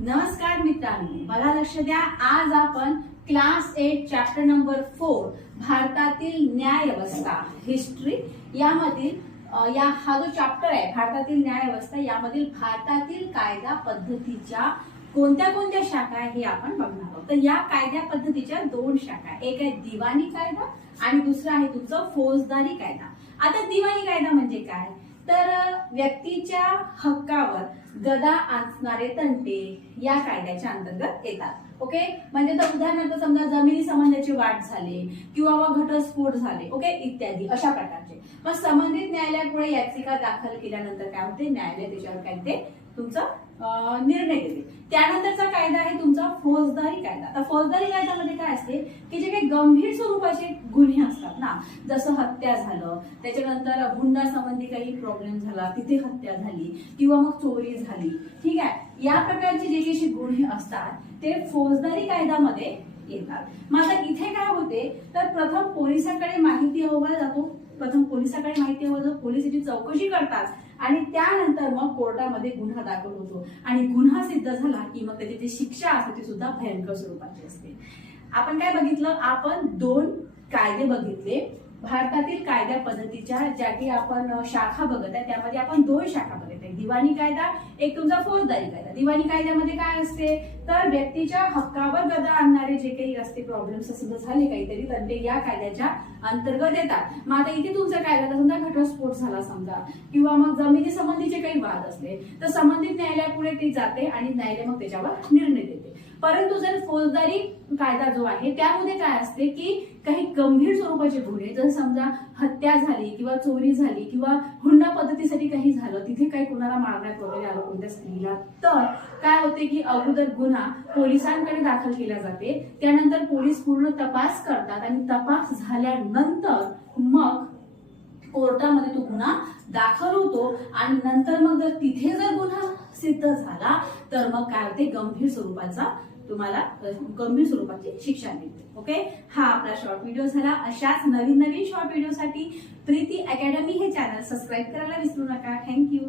नमस्कार मित्रांनो, मला लक्ष द्या। आज आपण क्लास 8 चॅप्टर नंबर 4 भारतातील न्याय व्यवस्था हिस्ट्री यामधील हा जो चॅप्टर आहे भारतातील न्याय व्यवस्था यामधील भारतातील कायदा पद्धतीच्या कोणत्या कोणत्या शाखा आहे हे आपण बघणार आहोत। तर या कायदा पद्धतीच्या दोन शाखा, एक आहे दिवाणी कायदा आणि दुसरा आहे तुमचा फौजदारी कायदा। आता दिवाणी कायदा म्हणजे काय, तर व्यक्तीच्या हक्कावर गदा आचणारे तंटे या कायद्याच्या अंतर्गत येतात। ओके, म्हणजे तर उदाहरणार्थ समजा जमिनी संबंधाची वाद झाली किंवा मग घटस्फोट झाले, ओके, इत्यादी अशा प्रकारचे मग संबंधित न्यायालयापुढे याचिका दाखल केल्यानंतर काय होते, न्यायालय त्याच्यावर काय ते तुमचा निर्णय देते। त्यानंतरचा कायदा आहे तुमचा फौजदारी कायदा। आता फौजदारी कायद्यामध्ये काय असते की जे काही गंभीर स्वरूपाचे गुन्हे असतात ना, जसं हत्या झालं, त्याच्यानंतर हुंडा संबंधी काही प्रॉब्लेम झाला, तिथे हत्या झाली किंवा मग चोरी झाली, ठीक आहे, या प्रकारचे जे काही गुन्हे असतात ते फौजदारी कायद्यामध्ये येतात। मग आता इथे काय होते, तर प्रथम पोलिसांकडे माहिती अहवाल जातो, पोलीस याची चौकशी करतात आणि त्यानंतर मग कोर्टामध्ये गुन्हा दाखल होतो आणि गुन्हा सिद्ध झाला की मग त्याची जी शिक्षा असते ती सुद्धा भयंकर स्वरूपाची असते। आपण काय बघितलं, आपण दोन कायदे बघितले भारतातील कायदा पद्धतीच्या, ज्या की आपण शाखा बघत आहे त्यामध्ये आपण दोन शाखा बघत आहे, दिवाणी कायदा एक तुमचा फौजदारी कायदा। दिवाणी कायद्यामध्ये काय असते, तर व्यक्तीच्या हक्कावर गदा आणणारे जे काही असते प्रॉब्लेम्स असं झाले काहीतरी तर ते या कायद्याच्या अंतर्गत येतात। मग आता इथे तुमचा कायदा समजा घटस्फोट झाला समजा किंवा मग जमिनी संबंधीचे काही वाद असले तर संबंधित न्यायालयापुढे ते जाते आणि न्यायालय मग त्याच्यावर निर्णय देते। परंतु जर फौजदारी कायदा जो आहे त्यामध्ये काय असते की काही गंभीर स्वरूपाचे गुन्हे, जर समजा हत्या झाली किंवा चोरी झाली किंवा हुंडा पद्धतीसाठी काही झालं, तिथे काही कुणाला मारण्यात वगैरे आलं कोणत्या स्त्रीला, तर काय होते की अगोदर गुन्हा पोलिसांकडे दाखल केला जाते, त्यानंतर पोलीस पूर्ण तपास करतात आणि तपास झाल्यानंतर मग कोर्टामध्ये तो गुन्हा दाखल होतो आणि नंतर मग जर तिथे जर गुन्हा सिद्ध झाला तर मग काय होते, गंभीर स्वरूपाची शिक्षा मिळते। ओके, हा आपला शॉर्ट व्हिडिओ झाला। अशाच नवीन शॉर्ट व्हिडिओसाठी प्रीती अकॅडमी हे चॅनल सबस्क्राईब करायला विसरू नका। थँक्यू।